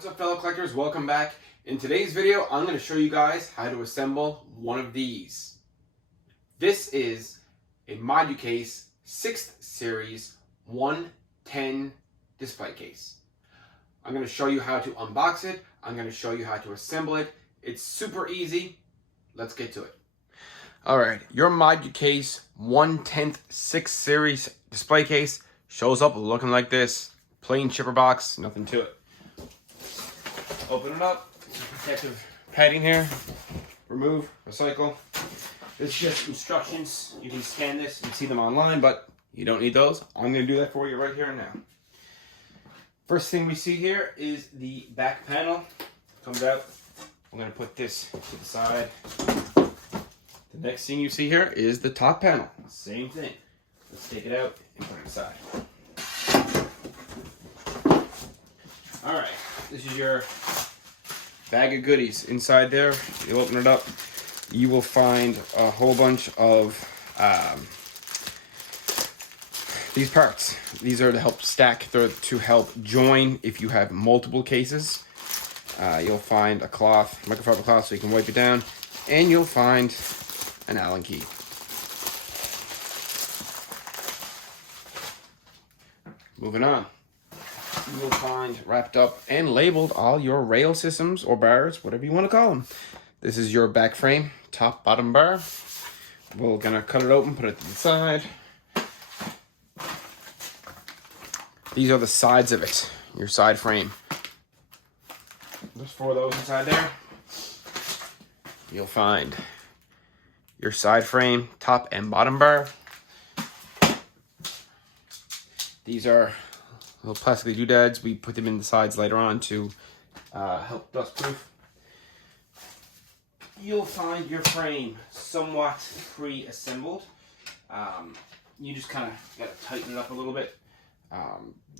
What's up, fellow collectors? Welcome back. In today's video, I'm going to show you guys how to assemble one of these. This is a moducase 6th series 110 display case. I'm going to show you how to unbox it. I'm going to show you how to assemble it. It's super easy. Let's get to it. Alright, your moducase 1/10 6th series display case shows up looking like this. Plain shipper box, nothing to it. Open it up, protective padding here, remove, recycle. This is just instructions. You can scan this and see them online, but you don't need those. I'm going to do that for you right here and now. First thing we see here is the back panel. Comes out. I'm going to put this to the side. The next thing you see here is the top panel. Same thing. Let's take it out and put it aside. Alright, this is your bag of goodies. Inside there, you open it up, you will find a whole bunch of these parts. These are to help stack, they're to help join if you have multiple cases. You'll find a cloth, microfiber cloth, so you can wipe it down, and you'll find an Allen key. Moving on. You will find wrapped up and labeled all your rail systems or bars, whatever you want to call them. This is your back frame, top, bottom bar. We're gonna cut it open, put it to the side. These are the sides of it, your side frame. There's 4 of those inside there. You'll find your side frame, top and bottom bar. These are little plastic doodads. We put them in the sides later on to help dust proof. You'll find your frame somewhat pre-assembled. You just kind of got to tighten it up a little bit.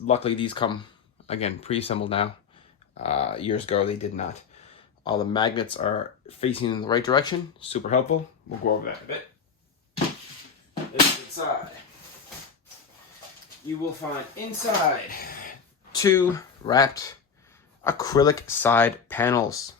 Luckily these come, again, pre-assembled now. Years ago they did not. All the magnets are facing in the right direction. Super helpful. We'll go over that a bit. Let's get inside. You will find inside 2 wrapped acrylic side panels.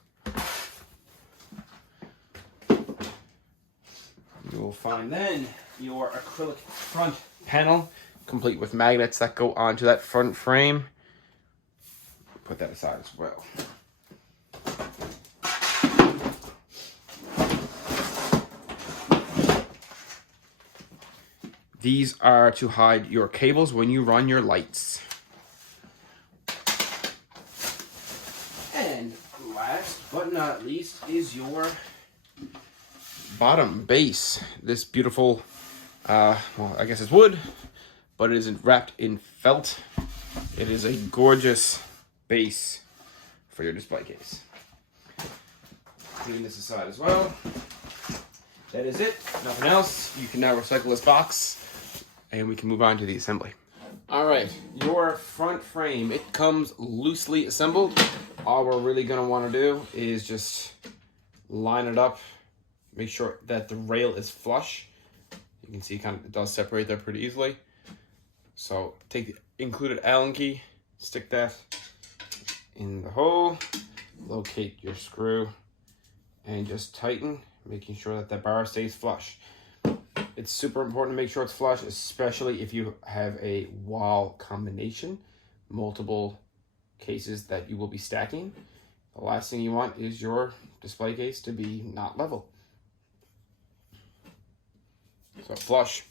You will find then your acrylic front panel, complete with magnets that go onto that front frame. Put that aside as well. These are to hide your cables when you run your lights. And last but not least is your bottom base. This beautiful, well, I guess it's wood, but it is wrapped in felt. It is a gorgeous base for your display case. Clean this aside as well. That is it. Nothing else. You can now recycle this box, and we can move on to the assembly. All right, your front frame, it comes loosely assembled. All we're really gonna wanna do is just line it up, make sure that the rail is flush. You can see it does separate there pretty easily. So take the included Allen key, stick that in the hole, locate your screw, and just tighten, making sure that the bar stays flush. It's super important to make sure it's flush, especially if you have a wall combination, multiple cases that you will be stacking. The last thing you want is your display case to be not level. So flush.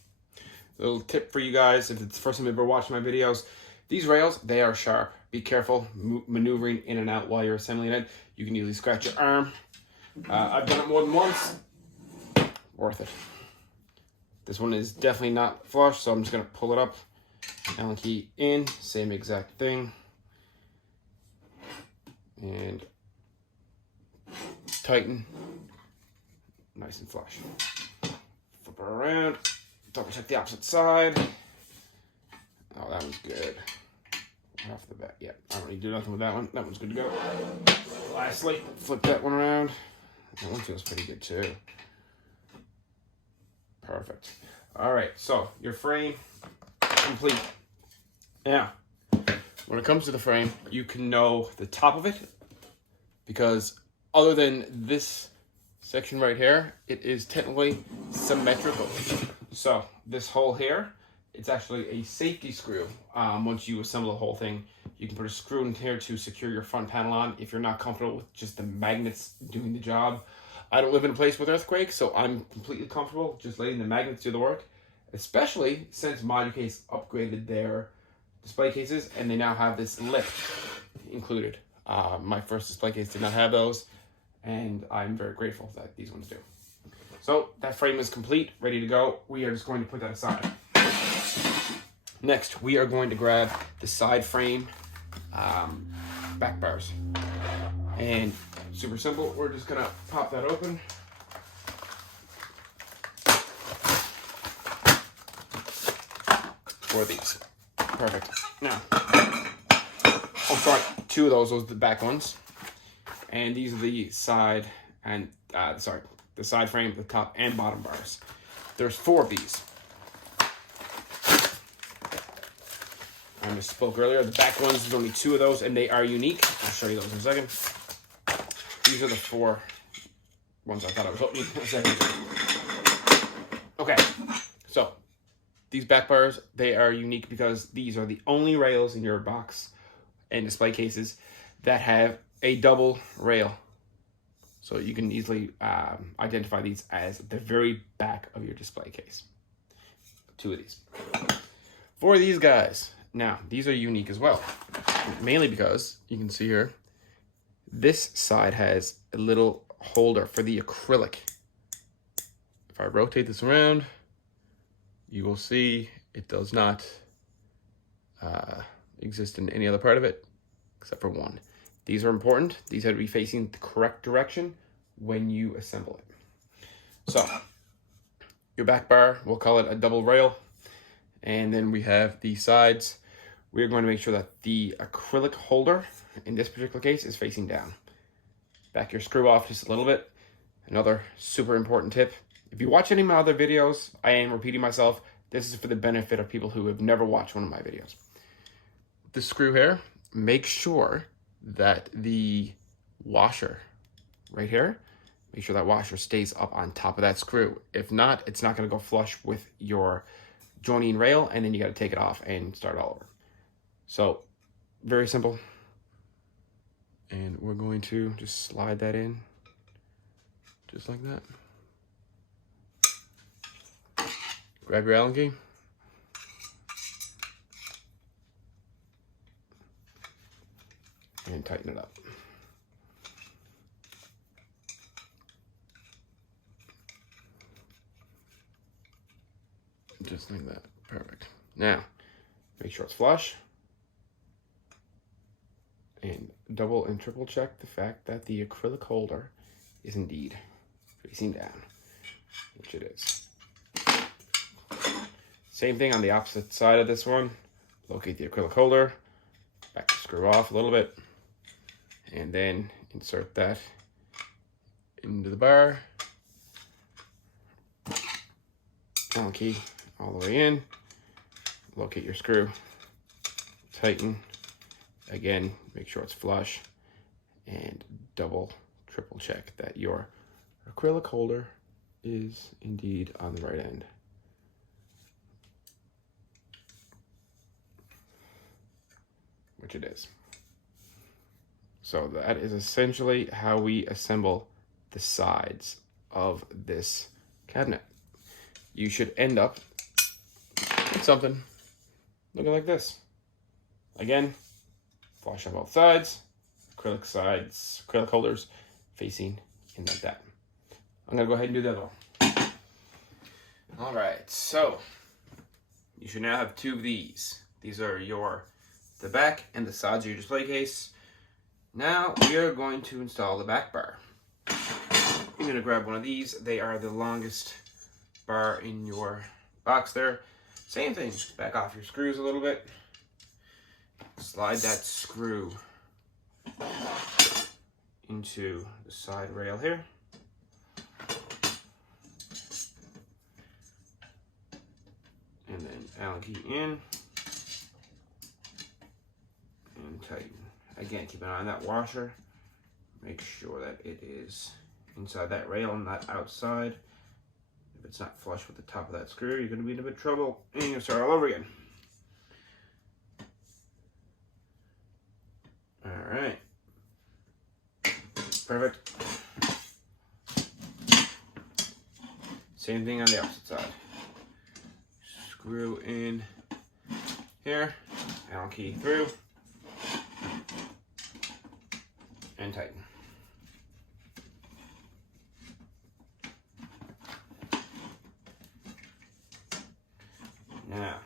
Little tip for you guys, if it's the first time you've ever watched my videos, these rails, they are sharp. Be careful maneuvering in and out while you're assembling it. You can easily scratch your arm. I've done it more than once. Worth it. This one is definitely not flush, so I'm just going to pull it up. Allen key in, same exact thing. And tighten. Nice and flush. Flip it around. Double check the opposite side. Oh, that one's good. Right off the bat. Yeah, I don't need to do nothing with that one. That one's good to go. Lastly, flip that one around. That one feels pretty good too. Perfect. All right, so your frame complete. Now, when it comes to the frame, you can know the top of it because other than this section right here, it is technically symmetrical. So this hole here, it's actually a safety screw. Once you assemble the whole thing, you can put a screw in here to secure your front panel on if you're not comfortable with just the magnets doing the job. I don't live in a place with earthquakes, so I'm completely comfortable just letting the magnets do the work, especially since moducase upgraded their display cases and they now have this lip included. My first display case did not have those, and I'm very grateful that these ones do. So that frame is complete, ready to go. We are just going to put that aside. Next, we are going to grab the side frame back bars. And super simple, we're just gonna pop that open. For these. Perfect. Now, oh sorry, two of those are the back ones. And these are the side and, the side frame, the top and bottom bars. There's 4 of these. I misspoke earlier. The back ones, there's only 2 of those, and they are unique. I'll show you those in a second. These are the 4 ones I thought I was opening in a second. Okay, so these back bars, they are unique because these are the only rails in your box and display cases that have a double rail. So you can easily identify these as the very back of your display case. 2 of these. 4 of these guys. Now, these are unique as well. Mainly because, you can see here, this side has a little holder for the acrylic. If I rotate this around, you will see it does not exist in any other part of it, except for one. These are important. These have to be facing the correct direction when you assemble it. So, your back bar, we'll call it a double rail. And then we have the sides. We're going to make sure that the acrylic holder, in this particular case, is facing down. Back your screw off just a little bit. Another super important tip. If you watch any of my other videos, I am repeating myself. This is for the benefit of people who have never watched one of my videos. The screw here, make sure that the washer right here, make sure that washer stays up on top of that screw. If not, it's not going to go flush with your joining rail, and then you got to take it off and start all over. So, very simple. And we're going to just slide that in, just like that. Grab your Allen key. And tighten it up. Just like that. Perfect. Now, make sure it's flush. And double and triple check the fact that the acrylic holder is indeed facing down, which it is. Same thing on the opposite side of this one. Locate the acrylic holder, back the screw off a little bit, and then insert that into the bar. Allen key all the way in. Locate your screw, tighten. Again, make sure it's flush, and double, triple check that your acrylic holder is indeed on the right end. Which it is. So that is essentially how we assemble the sides of this cabinet. You should end up with something looking like this. Again, flush on both sides, acrylic holders facing in like that. I'm gonna go ahead and do the other one. All right, so you should now have 2 of these. These are the back and the sides of your display case. Now we are going to install the back bar. You're gonna grab one of these. They are the longest bar in your box there. Same thing, back off your screws a little bit. Slide that screw into the side rail here. And then Allen key in. again, keep an eye on that washer. Make sure that it is inside that rail and not outside. If it's not flush with the top of that screw, you're going to be in a bit of trouble and you'll start all over again. All right. Perfect. Same thing on the opposite side. Screw in here, Allen key through, and tighten. Now,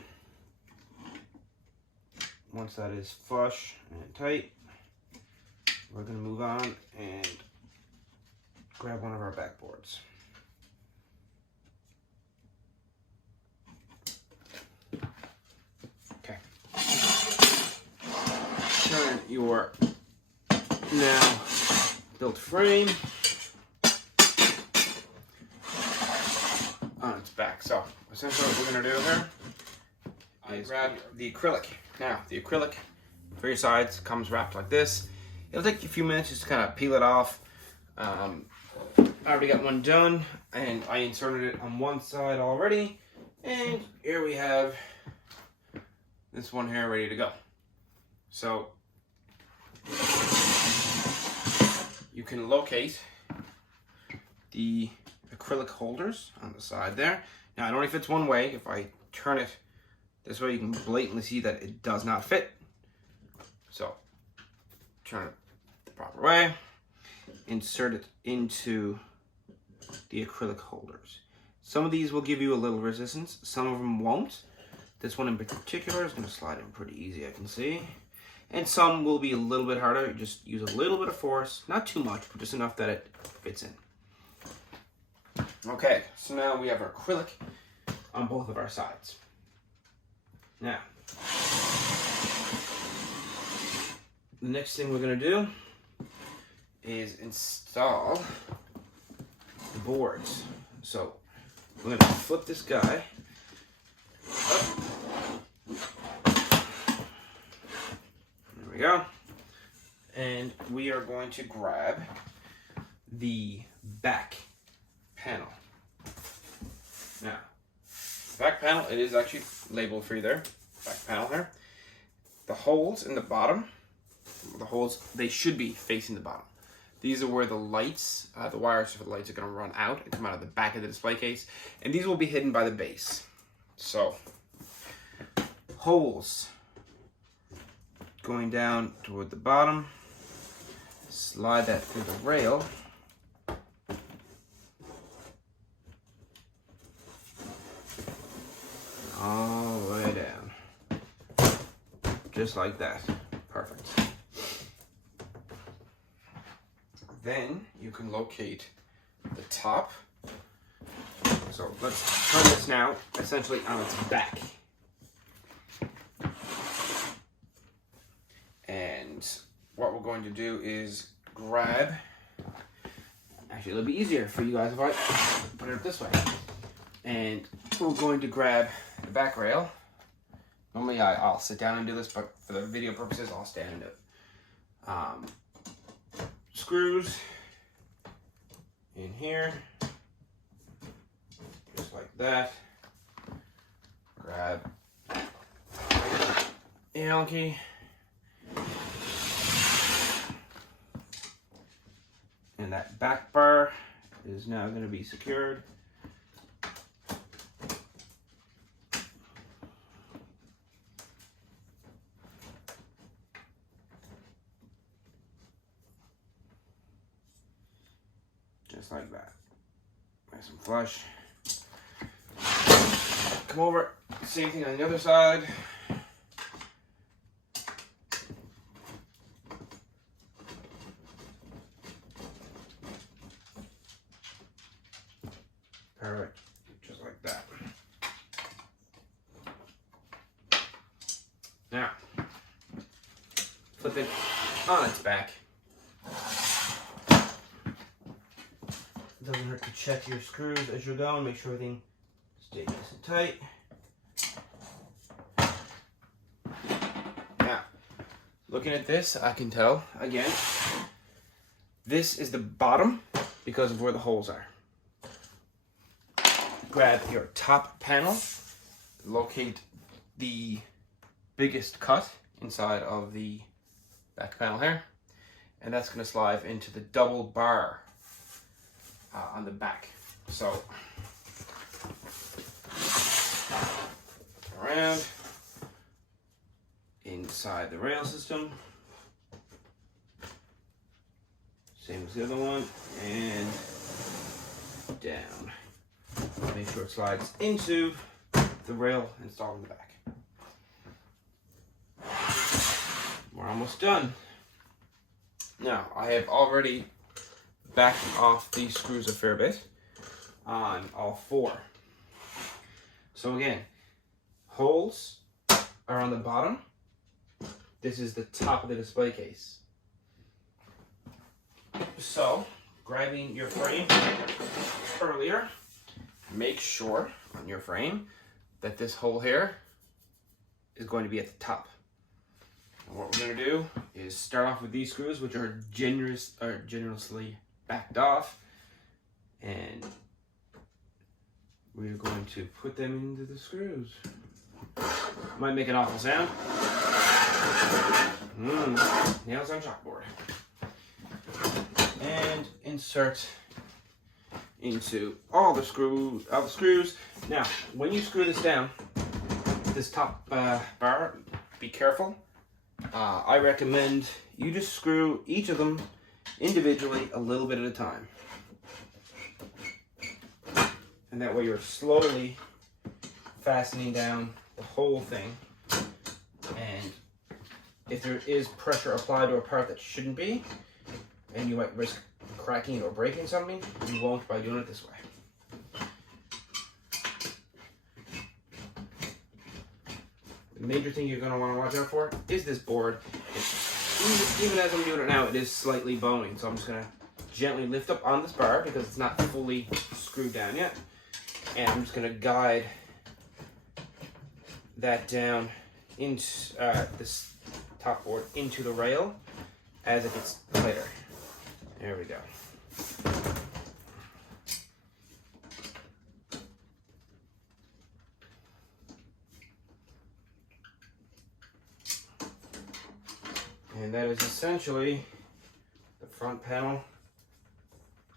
once that is flush and tight, we're going to move on and grab one of our backboards. Okay. Turn your now built frame on its back. So essentially what we're going to do here is grab the acrylic. Now the acrylic for your sides comes wrapped like this. It'll take you a few minutes just to kind of peel it off. I already got one done and I inserted it on one side already. And here we have this one here ready to go. So you can locate the acrylic holders on the side there. Now it only fits one way. If I turn it this way, you can blatantly see that it does not fit. So turn it the proper way, insert it into the acrylic holders. Some of these will give you a little resistance, some of them won't. This one in particular is going to slide in pretty easy, I can see. And some will be a little bit harder. Just use a little bit of force, not too much, but just enough that it fits in. Okay, so now we have our acrylic on both of our sides. Now, the next thing we're going to do is install the boards. So we're going to flip this guy up. There we go. And we are going to grab the back panel. Now, back panel, it is actually labeled for you there. Back panel here. The holes in the bottom, the holes, they should be facing the bottom. These are where the lights, the wires for the lights are going to run out and come out of the back of the display case. And these will be hidden by the base. So, holes going down toward the bottom. Slide that through the rail. All the way down. Just like that. Perfect. Then you can locate the top. So let's turn this now essentially on its back. And what we're going to do is grab, actually it'll be easier for you guys if I put it up this way. And we're going to grab the back rail. Normally I'll sit down and do this, but for the video purposes, I'll stand and do it. Screws in here, just like that. Grab the Allen key. And that back bar is now going to be secured. Just like that. Nice and flush. Come over, same thing on the other side. Perfect, just like that. Now, flip it on its back. Doesn't hurt to check your screws as you're going, make sure everything stays nice and tight. Now, Looking at this, I can tell, again, this is the bottom because of where the holes are. Grab your top panel, locate the biggest cut inside of the back panel here, and that's going to slide into the double bar on the back. So, around, inside the rail system, same as the other one, and down. Make sure it slides into the rail installed in the back. We're almost done. Now, I have already backed off these screws a fair bit on all four. So again, holes are on the bottom. This is the top of the display case. So, grabbing your frame earlier, make sure on your frame that this hole here is going to be at the top. And what we're going to do is start off with these screws, which are generously backed off, and we're going to put them into the screws. Might make an awful sound. Nails on chalkboard. And insert into all the screws. Now, when you screw this down, this top bar, be careful. I recommend you just screw each of them individually a little bit at a time. And that way you're slowly fastening down the whole thing. And if there is pressure applied to a part that shouldn't be, and you might risk cracking or breaking something, you won't by doing it this way. The major thing you're going to want to watch out for is this board. Even as I'm doing it now, it is slightly bowing, so I'm just going to gently lift up on this bar because it's not fully screwed down yet. And I'm just going to guide that down into this top board into the rail as it gets tighter. There we go. And that is essentially the front panel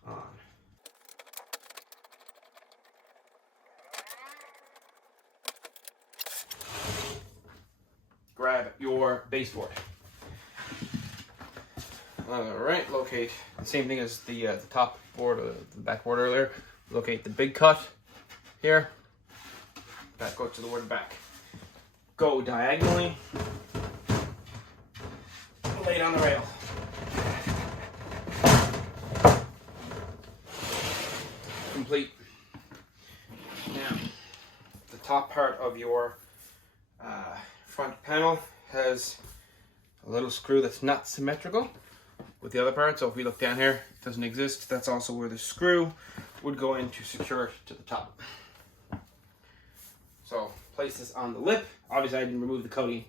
on. Grab your baseboard. Alright, locate the same thing as the top board, the back board earlier. Locate the big cut here. That goes to the word back. Go diagonally. Lay it on the rail. Complete. Now, the top part of your front panel has a little screw that's not symmetrical with the other part. So if we look down here, it doesn't exist. That's also where the screw would go in to secure it to the top. So place this on the lip. Obviously I didn't remove the coating.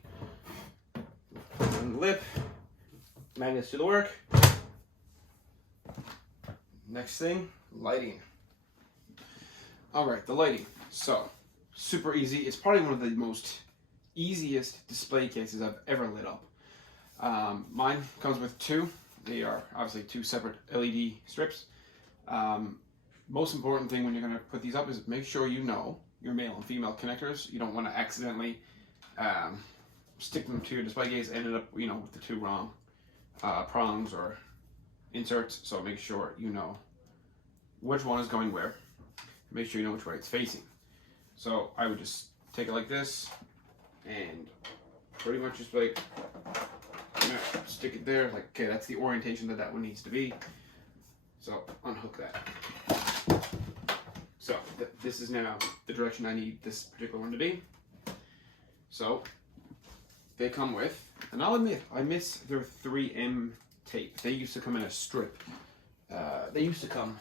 On the lip. Magnets do the work. Next thing, lighting. Alright, the lighting. So, super easy. It's probably one of the most easiest display cases I've ever lit up. Mine comes with two. They are obviously two separate LED strips. Most important thing when you're going to put these up is make sure you know your male and female connectors. You don't want to accidentally stick them to your display case and end up, with the two wrong prongs or inserts. So make sure you know which one is going where. Make sure you know which way it's facing. So I would just take it like this and pretty much just like stick it there. Like, okay, that's the orientation that one needs to be. So unhook that. So this is now the direction I need this particular one to be. So they come with, and I'll admit, I miss their 3M tape. They used to come in a strip. They used to come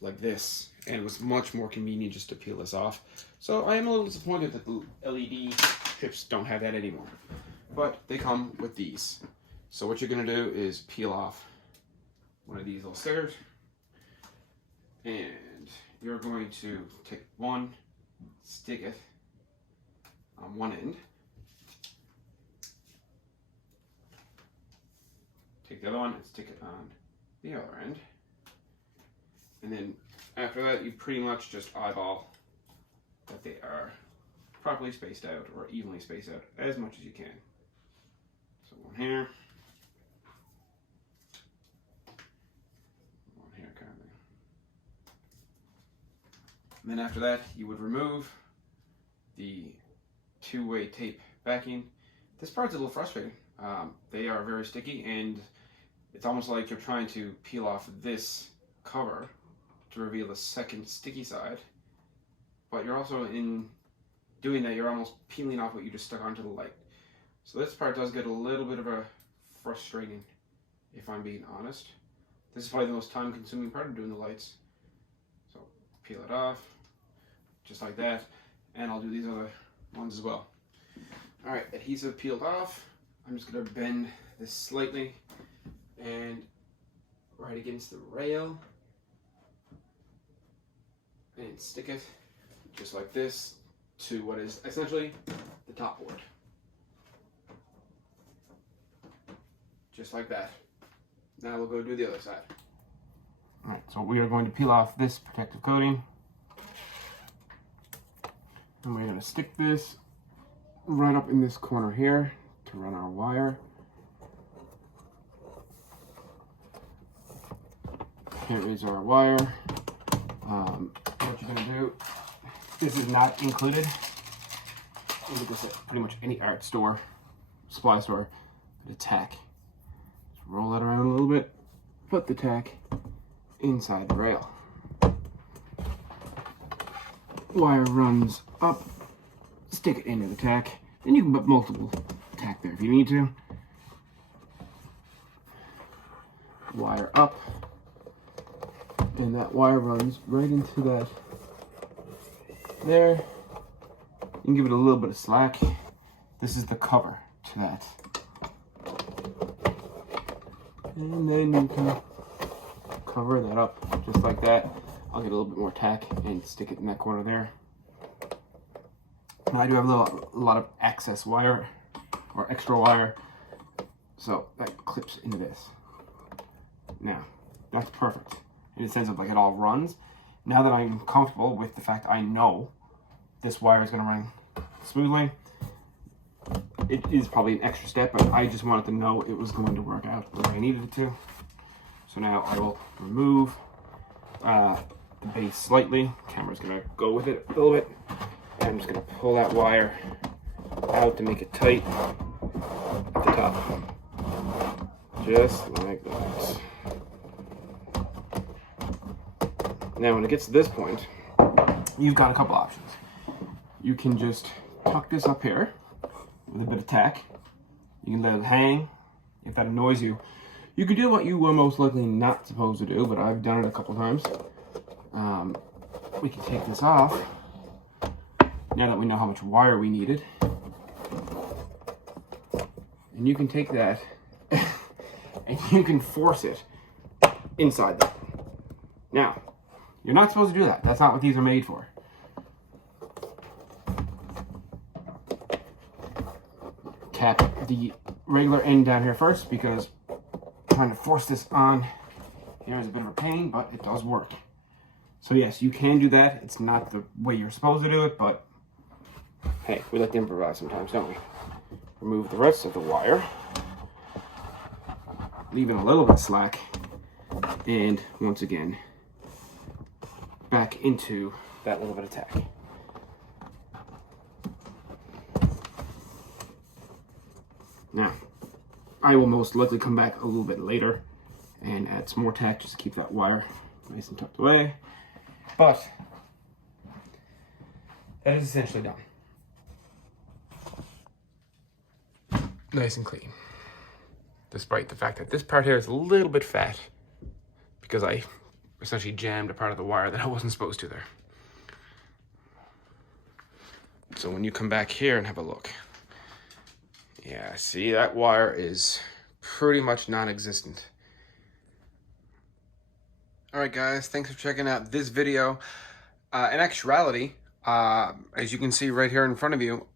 like this, and it was much more convenient just to peel this off. So I am a little disappointed that the LED strips don't have that anymore. but they come with these. So what you're gonna do is peel off one of these little stickers, and you're going to take one, stick it on one end, take the other one and stick it on the other end, and then after that you pretty much just eyeball that they are properly spaced out or evenly spaced out as much as you can. So one here, one here kind of thing. And then after that you would remove the two-way tape backing. This part's a little frustrating. They are very sticky, and it's almost like you're trying to peel off this cover to reveal the second sticky side, but you're also, in doing that, you're almost peeling off what you just stuck onto the light. So this part does get a little bit of a frustrating, if I'm being honest. This is probably the most time-consuming part of doing the lights. So peel it off, just like that, and I'll do these other ones as well. All right, adhesive peeled off. I'm just gonna bend this slightly and right against the rail and stick it just like this to what is essentially the top board. Just like that. Now we'll go do the other side. All right, so we are going to peel off this protective coating, and we're going to stick this right up in this corner here to run our wire. Here is our wire. What you're going to do, this is not included. You can get this at pretty much any art store, supply store, the tack. Just roll that around a little bit, put the tack inside the rail. Wire runs up, stick it into the tack, and you can put multiple tack there if you need to. Wire up, and that wire runs right into that there. You can give it a little bit of slack. This is the cover to that. And then you can cover that up just like that. I'll get a little bit more tack and stick it in that corner there. Now I do have a lot of excess wire or extra wire, so that clips into this. Now, that's perfect in the sense of like it all runs. Now that I'm comfortable with the fact I know this wire is going to run smoothly, it is probably an extra step, but I just wanted to know it was going to work out the way I needed it to. So now I will remove the base slightly. Camera's going to go with it a little bit. And I'm just going to pull that wire out to make it tight at the top. Just like that. Now when it gets to this point, you've got a couple options. You can just tuck this up here with a bit of tack. You can let it hang if that annoys you. You can do what you were most likely not supposed to do, but I've done it a couple times. We can take this off now that we know how much wire we needed. And you can take that and you can force it inside there. Now, you're not supposed to do that. That's not what these are made for. Cap the regular end down here first, because trying to force this on here is a bit of a pain, but it does work. So yes, you can do that. It's not the way you're supposed to do it, but hey, we like to improvise sometimes, don't we? Remove the rest of the wire, leaving a little bit slack, and once again, back into that little bit of tack. Now, I will most likely come back a little bit later and add some more tack just to keep that wire nice and tucked away. But that is essentially done. Nice and clean. Despite the fact that this part here is a little bit fat because I essentially jammed a part of the wire that I wasn't supposed to there. So when you come back here and have a look, Yeah, see, that wire is pretty much non-existent. Alright guys, thanks for checking out this video. In actuality, as you can see right here in front of you,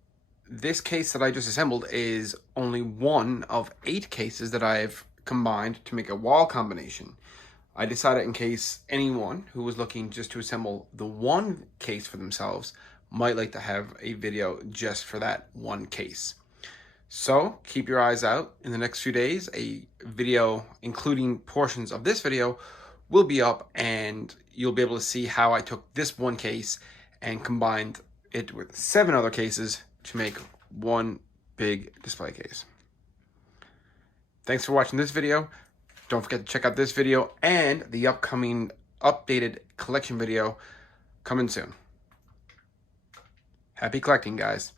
this case that I just assembled is only one of 8 cases that I've combined to make a wall combination. I decided in case anyone who was looking just to assemble the one case for themselves might like to have a video just for that one case. So keep your eyes out. In the next few days, a video including portions of this video will be up, and you'll be able to see how I took this one case and combined it with 7 other cases to make one big display case. Thanks for watching this video. Don't forget to check out this video and the upcoming updated collection video coming soon. Happy collecting, guys.